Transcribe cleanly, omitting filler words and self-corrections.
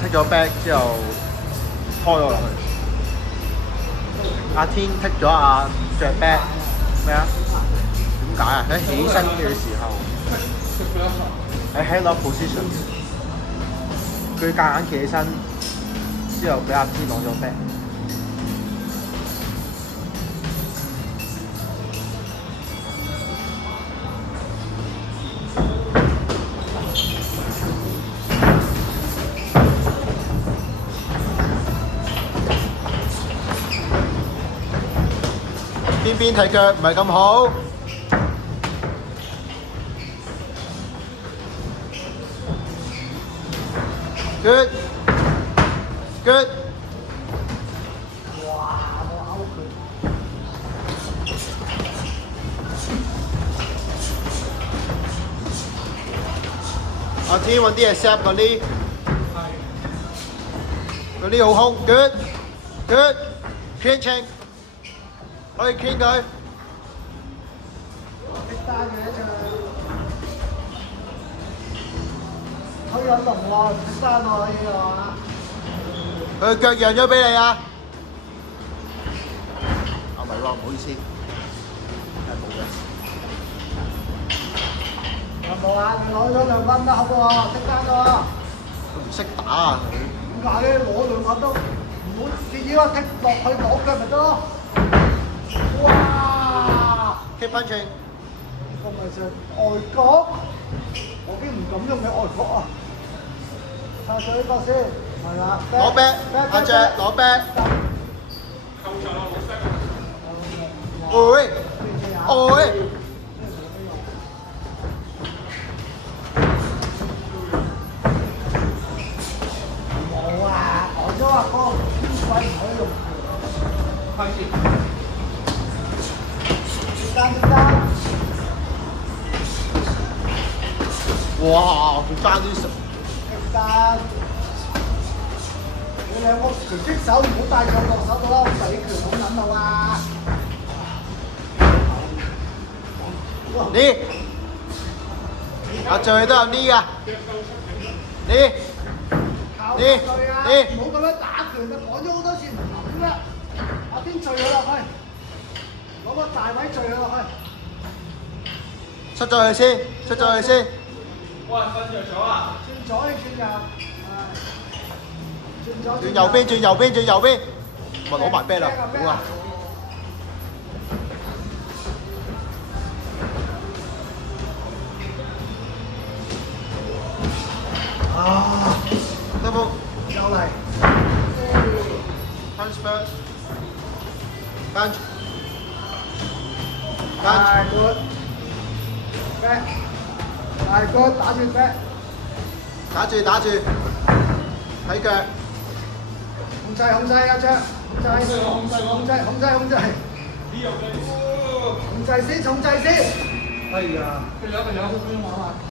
剔咗 back 之後拖咗落去。阿天剔咗着 back 咩啊？點解啊？喺起身嘅時候，喺 hand up position， 佢夾硬企起身，之後俾阿天攞咗 back。邊邊踢腳唔係咁好。Good good。哇！我拗佢。阿天揾啲嘢 set 嗰啲，嗰啲好空。Good good。clean change。可以 clean 佢。識單嘅一場，好有龍喎，識單喎呢個啊！佢腳讓咗俾你啊！唔係喎，唔好意思，係冇嘅。有冇啊？你攞咗2分得好喎，識單喎。佢唔識打啊佢。點解咧？攞2分都唔好，只要踢落去攞腳咪得咯。哇 ！keep punching。呢個咪就係外國，我啲唔敢用嘅外國啊！擦咗呢個先，係啦。攞 back， 阿隻攞 back。喂喂。冇啊！講咗話嗰個邊位唔可以用。開始。哇！佢爭啲食。你兩個拳擊手唔好帶佢落手度啦，死拳好撚到啊！呢？阿最都有呢㗎。呢？唔好咁樣打拳啊！講咗好多次唔諗啦。阿天墜佢落去，攞個大位墜佢落去。出咗去先，出咗去先。哇！瞓着咗啊！轉左轉右，轉左轉右邊，轉右邊，轉右邊。咪攞埋 back 啦，好啊！啊 double 又嚟 punch back punch ，back good back， 大哥打住 back， 打住打住，睇腳。控制控制阿張，控制控制控制控制控制，控制先控制先。哎呀，佢有玩玩。